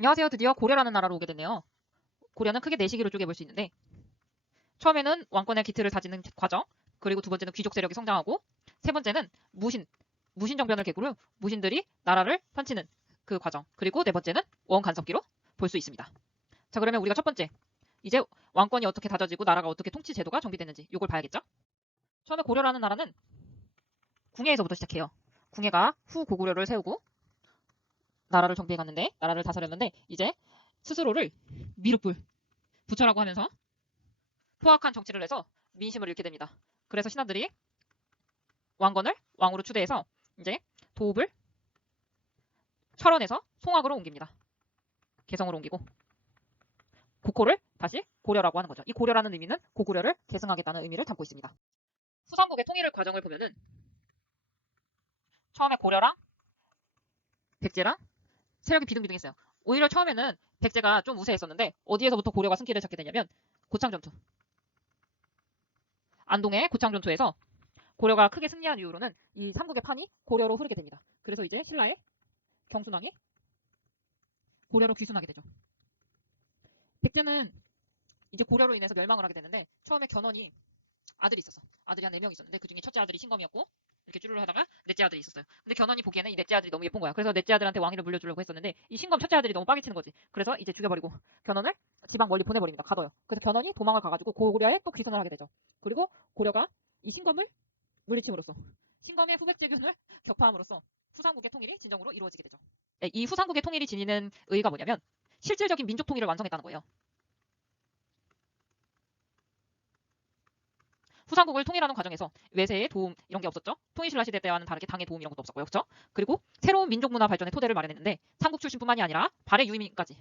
안녕하세요. 드디어 고려라는 나라로 오게 됐네요. 고려는 크게 네 시기로 쪼개볼 수 있는데 처음에는 왕권의 기틀을 다지는 과정, 그리고 두 번째는 귀족 세력이 성장하고 세 번째는 무신 정변을 계기로 무신들이 나라를 펼치는 그 과정, 그리고 네 번째는 원간섭기로 볼 수 있습니다. 자, 그러면 우리가 첫 번째, 이제 왕권이 어떻게 다져지고 나라가 어떻게 통치 제도가 정비됐는지 이걸 봐야겠죠? 처음에 고려라는 나라는 궁예에서부터 시작해요. 궁예가 후고구려를 세우고 나라를 정비해 갔는데, 나라를 다스렸는데 이제 스스로를 미륵불 부처라고 하면서 포악한 정치를 해서 민심을 잃게 됩니다. 그래서 신하들이 왕건을 왕으로 추대해서 이제 도읍을 철원에서 송악으로 옮깁니다. 개성으로 옮기고 고코를 다시 고려라고 하는 거죠. 이 고려라는 의미는 고구려를 계승하겠다는 의미를 담고 있습니다. 후삼국의 통일 과정을 보면은 처음에 고려랑 백제랑 세력이 비등비등했어요. 오히려 처음에는 백제가 좀 우세했었는데 어디에서부터 고려가 승기를 잡게 되냐면 고창전투. 안동의 고창전투에서 고려가 크게 승리한 이후로는 이 삼국의 판이 고려로 흐르게 됩니다. 그래서 이제 신라의 경순왕이 고려로 귀순하게 되죠. 백제는 이제 고려로 인해서 멸망을 하게 되는데 처음에 견훤이 아들이 있었어. 아들이 한 4명 있었는데 그중에 첫째 아들이 신검이었고 이렇게 쭈르르 하다가 넷째 아들이 있었어요. 근데 견훤이 보기에는 이 넷째 아들이 너무 예쁜 거야. 그래서 넷째 아들한테 왕위를 물려주려고 했었는데 이 신검 첫째 아들이 너무 빠개치는 거지. 그래서 이제 죽여버리고 견훤을 지방 멀리 보내버립니다. 가둬요. 그래서 견훤이 도망을 가가지고 고구려에 또 귀순을 하게 되죠. 그리고 고려가 이 신검을 물리침으로써 신검의 후백제균을 격파함으로써 후삼국의 통일이 진정으로 이루어지게 되죠. 이 후삼국의 통일이 지니는 의의가 뭐냐면 실질적인 민족 통일을 완성했다는 거예요. 후삼국을 통일하는 과정에서 외세의 도움 이런 게 없었죠. 통일신라 시대 때와는 다르게 당의 도움 이런 것도 없었고요. 그렇죠? 그리고 새로운 민족 문화 발전의 토대를 마련했는데 삼국 출신뿐만이 아니라 발해 유민까지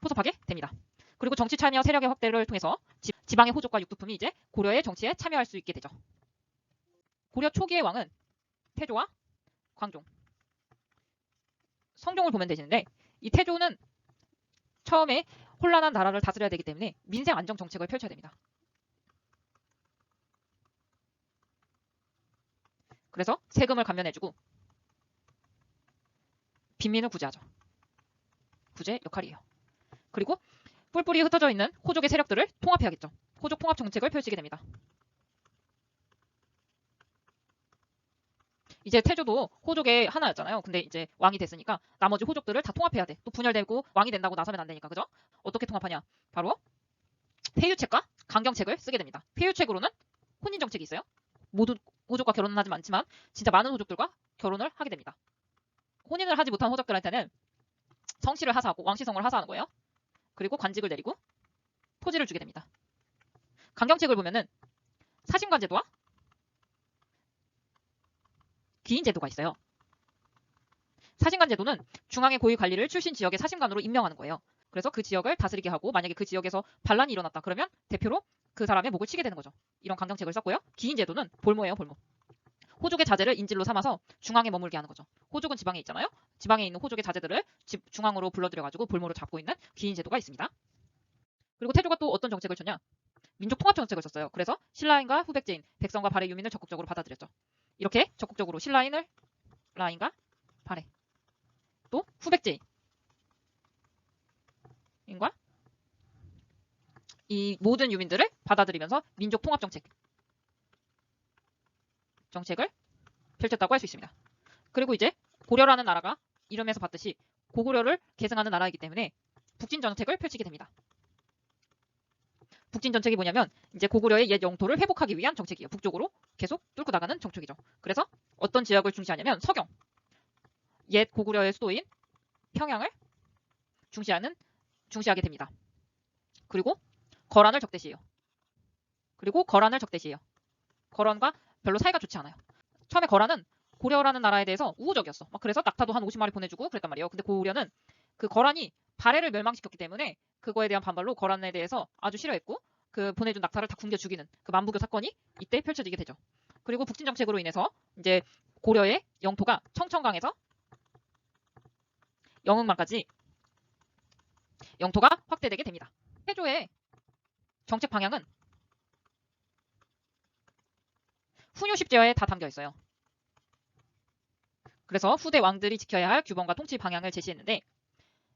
포섭하게 됩니다. 그리고 정치 참여 세력의 확대를 통해서 지방의 호족과 육두품이 이제 고려의 정치에 참여할 수 있게 되죠. 고려 초기의 왕은 태조와 광종, 성종을 보면 되시는데 이 태조는 처음에 혼란한 나라를 다스려야 되기 때문에 민생 안정 정책을 펼쳐야 됩니다. 그래서 세금을 감면해주고 빈민을 구제하죠. 구제 역할이에요. 그리고 뿔뿔이 흩어져 있는 호족의 세력들을 통합해야겠죠. 호족 통합 정책을 펼치게 됩니다. 이제 태조도 호족의 하나였잖아요. 근데 이제 왕이 됐으니까 나머지 호족들을 다 통합해야 돼. 또 분열되고 왕이 된다고 나서면 안 되니까. 그죠? 어떻게 통합하냐? 바로 폐유책과 강경책을 쓰게 됩니다. 폐유책으로는 혼인 정책이 있어요. 모든 호족과 결혼은 하지 않지만 진짜 많은 호족들과 결혼을 하게 됩니다. 혼인을 하지 못한 호족들한테는 성씨를 하사하고 왕씨성을 하사하는 거예요. 그리고 관직을 내리고 토지를 주게 됩니다. 강경책을 보면은 사신관제도와 귀인제도가 있어요. 사신관제도는 중앙의 고위 관리를 출신 지역의 사신관으로 임명하는 거예요. 그래서 그 지역을 다스리게 하고 만약에 그 지역에서 반란이 일어났다 그러면 대표로 그 사람의 목을 치게 되는 거죠. 이런 강경책을 썼고요. 귀인제도는 볼모예요, 볼모. 호족의 자제를 인질로 삼아서 중앙에 머물게 하는 거죠. 호족은 지방에 있잖아요. 지방에 있는 호족의 자제들을 중앙으로 불러들여가지고 볼모로 잡고 있는 귀인제도가 있습니다. 그리고 태조가 또 어떤 정책을 쳤냐? 민족 통합 정책을 썼어요. 그래서 신라인과 후백제인, 백성과 발해 유민을 적극적으로 받아들였죠. 이렇게 적극적으로 신라인과 발해, 또 후백제인과 이 모든 유민들을 받아들이면서 민족 통합 정책을 펼쳤다고 할 수 있습니다. 그리고 이제 고려라는 나라가 이름에서 봤듯이 고구려를 계승하는 나라이기 때문에 북진 정책을 펼치게 됩니다. 북진 정책이 뭐냐면 이제 고구려의 옛 영토를 회복하기 위한 정책이에요. 북쪽으로 계속 뚫고 나가는 정책이죠. 그래서 어떤 지역을 중시하냐면 서경, 옛 고구려의 수도인 평양을 중시하게 됩니다. 그리고 거란을 적대시해요. 거란과 별로 사이가 좋지 않아요. 처음에 거란은 고려라는 나라에 대해서 우호적이었어. 막 그래서 낙타도 한 50마리 보내주고 그랬단 말이에요. 근데 고구려는 그 거란이 발해를 멸망시켰기 때문에 그거에 대한 반발로 거란에 대해서 아주 싫어했고 그 보내준 낙타를 다 굶겨 죽이는 그 만부교 사건이 이때 펼쳐지게 되죠. 그리고 북진 정책으로 인해서 이제 고려의 영토가 청천강에서 영흥만까지 영토가 확대되게 됩니다. 태조의 정책 방향은 훈유 십제어에 다 담겨 있어요. 그래서 후대 왕들이 지켜야 할 규범과 통치 방향을 제시했는데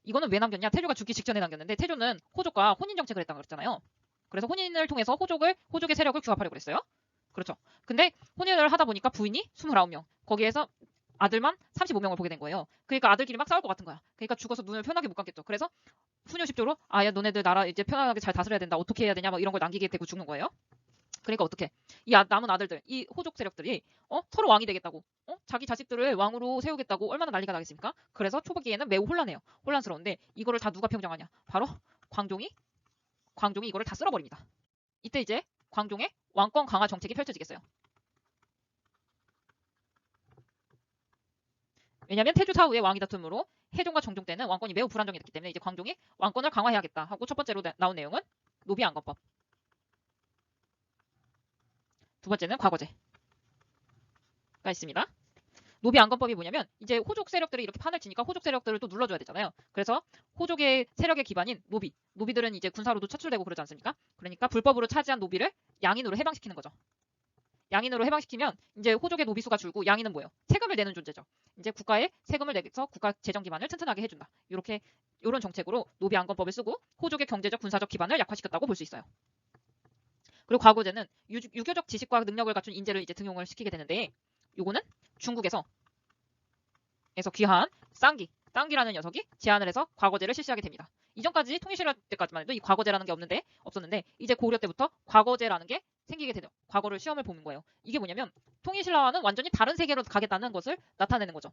이거는 왜 남겼냐? 태조가 죽기 직전에 남겼는데 태조는 호족과 혼인 정책을 했다고 그랬잖아요. 그래서 혼인을 통해서 호족의 세력을 규합하려고 그랬어요. 그렇죠. 근데 혼인을 하다 보니까 부인이 29명, 거기에서 아들만 35명을 보게 된 거예요. 그러니까 아들끼리 막 싸울 것 같은 거야. 그러니까 죽어서 눈을 편하게 못 감겠죠. 그래서 후녀 10조로 야 너네들 나라 이제 편하게 잘 다스려야 된다. 어떻게 해야 되냐? 막 이런 걸 남기게 되고 죽는 거예요. 그러니까 어떻게? 남은 아들들, 이 호족 세력들이 서로 왕이 되겠다고, 자기 자식들을 왕으로 세우겠다고 얼마나 난리가 나겠습니까? 그래서 초기에는 매우 혼란해요. 혼란스러운데 이거를 다 누가 평정하냐? 바로 광종이 이거를 다 쓸어버립니다. 이때 이제 광종의 왕권 강화 정책이 펼쳐지겠어요. 왜냐하면 태조 사후의 왕위 다툼으로 해종과 정종 때는 왕권이 매우 불안정했기 때문에 이제 광종이 왕권을 강화해야겠다 하고 첫 번째로 나온 내용은 노비안건법. 두 번째는 과거제가 있습니다. 노비안건법이 뭐냐면 이제 호족 세력들이 이렇게 판을 치니까 호족 세력들을 또 눌러줘야 되잖아요. 그래서 호족의 세력의 기반인 노비들은 이제 군사로도 차출되고 그러지 않습니까? 그러니까 불법으로 차지한 노비를 양인으로 해방시키는 거죠. 양인으로 해방시키면 이제 호족의 노비수가 줄고 양인은 뭐예요? 세금을 내는 존재죠. 이제 국가에 세금을 내서 국가 재정 기반을 튼튼하게 해준다. 이런 정책으로 노비안건법을 쓰고 호족의 경제적 군사적 기반을 약화시켰다고 볼 수 있어요. 그리고 과거제는 유교적 지식과 능력을 갖춘 인재를 이제 등용을 시키게 되는데 요거는 중국에서 귀한 쌍기라는 녀석이 제안을 해서 과거제를 실시하게 됩니다. 이전까지 통일신라 때까지만 해도 이 과거제라는 게 없었는데 이제 고려 때부터 과거제라는 게 생기게 되죠. 과거를 시험을 보는 거예요. 이게 뭐냐면 통일신라와는 완전히 다른 세계로 가겠다는 것을 나타내는 거죠.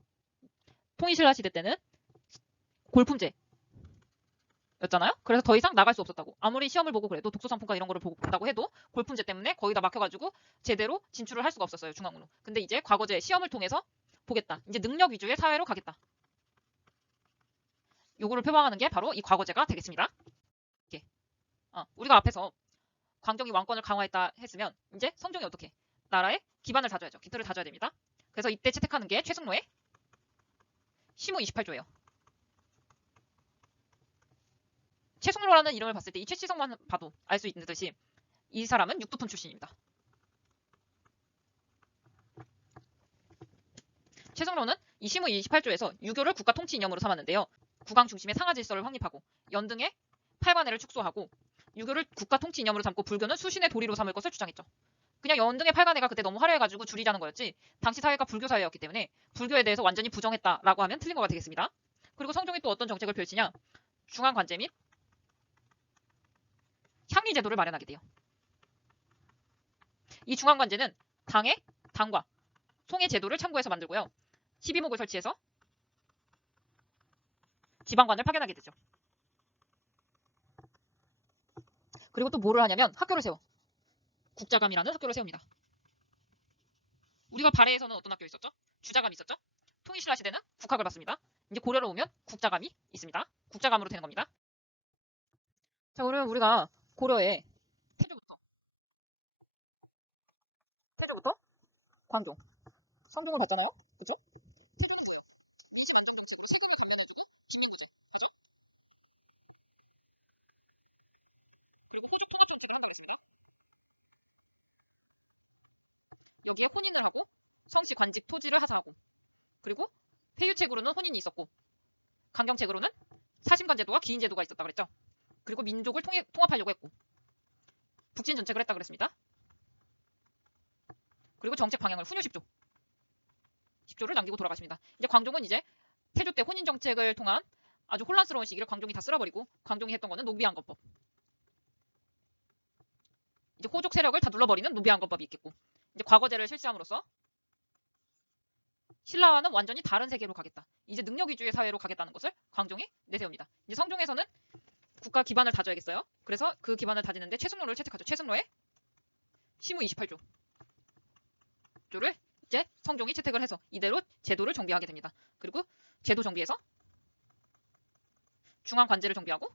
통일신라 시대 때는 골품제 였잖아요. 그래서 더 이상 나갈 수 없었다고. 아무리 시험을 보고 그래도 독서상품과 이런 거를 본다고 해도 골품제 때문에 거의 다 막혀가지고 제대로 진출을 할 수가 없었어요. 중앙으로. 근데 이제 과거제 시험을 통해서 보겠다. 이제 능력 위주의 사회로 가겠다. 요거를 표방하는 게 바로 이 과거제가 되겠습니다. 이렇게. 우리가 앞에서 광종이 왕권을 강화했다 했으면 이제 성종이 어떻게? 나라의 기반을 다져야죠. 기틀을 다져야 됩니다. 그래서 이때 채택하는 게 최승로의 시무 28조예요. 최승로라는 이름을 봤을 때 이 최치성만 봐도 알 수 있는 듯이 이 사람은 육두품 출신입니다. 최승로는 이 시무 28조에서 유교를 국가 통치 이념으로 삼았는데요. 국왕 중심의 상하 질서를 확립하고 연등의 팔관회를 축소하고 유교를 국가 통치 이념으로 삼고 불교는 수신의 도리로 삼을 것을 주장했죠. 그냥 연등의 팔관회가 그때 너무 화려해가지고 줄이자는 거였지 당시 사회가 불교 사회였기 때문에 불교에 대해서 완전히 부정했다라고 하면 틀린 거가 되겠습니다. 그리고 성종이 또 어떤 정책을 펼치냐 중앙관제 및 향리 제도를 마련하게 돼요. 이 중앙관제는 당과 송의 제도를 참고해서 만들고요. 12목을 설치해서 지방관을 파견하게 되죠. 그리고 또 뭐를 하냐면 학교를 세워. 국자감이라는 학교를 세웁니다. 우리가 발해에서는 어떤 학교 있었죠? 주자감이 있었죠? 통일신라 시대는 국학을 받습니다. 이제 고려로 오면 국자감이 있습니다. 국자감으로 되는 겁니다. 자, 그러면 우리가 고려의 태조부터 광종, 성종을 봤잖아요. 그쵸? 태조는 뭐예요? 민심 안정 정책으로 세금을 감면해주고 빈민구제 하죠. 그리고 호족 통합 정책을 한다고 했습니다. 여기에 혼인을 하고 성씨 관직 토지를 하사하고 그리고 폐유책으로는 혼인이 있었고 강경책으로는 사심관제도와 기인제도가 있었다고 그랬죠. 그리고 민족을 통합하려고 했고 북진 정책을 했다고 그랬습니다. 그리고 정책 방향을 훈요 10조를 남기고 돌아가십니다. 이제 광종은 이제 태조 때 혼인 정책을 통한 아주 혼란스러운 시기를 광종이 다 쓸어버리고 광종이 했던 거는 노비안건법. 이제 호족 세력을 다 눌러버리는 노비안건법이 있겠고 이제 과거제를 실시함으로써 신라와는 완전히 다른 세계로 가겠다. 이제 능력 위주의 사회로 가겠다는 것을 광종이 내세웁니다. 이제 성종에서는 국가 기반을 다져야겠어요. 그래서 그 기반을 다지는데 최승로를 채택하죠. 최승로의 시무 28조를 이제 성종이 채택을 해서 이대로 제도를 정비하게 됩니다. 그리고 제도 정비해서 중앙관제를 정비하고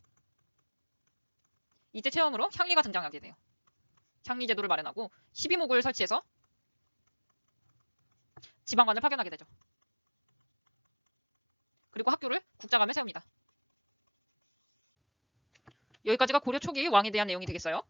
이때 체험으로 향리가 등장하게 돼요. 향리 제도를 마련하고 12목을 설치해서 지방관을 파견하게 되죠. 그리고 학교를 국자감에 세웁니다. 여기까지가 고려 초기 왕에 대한 내용이 되겠어요.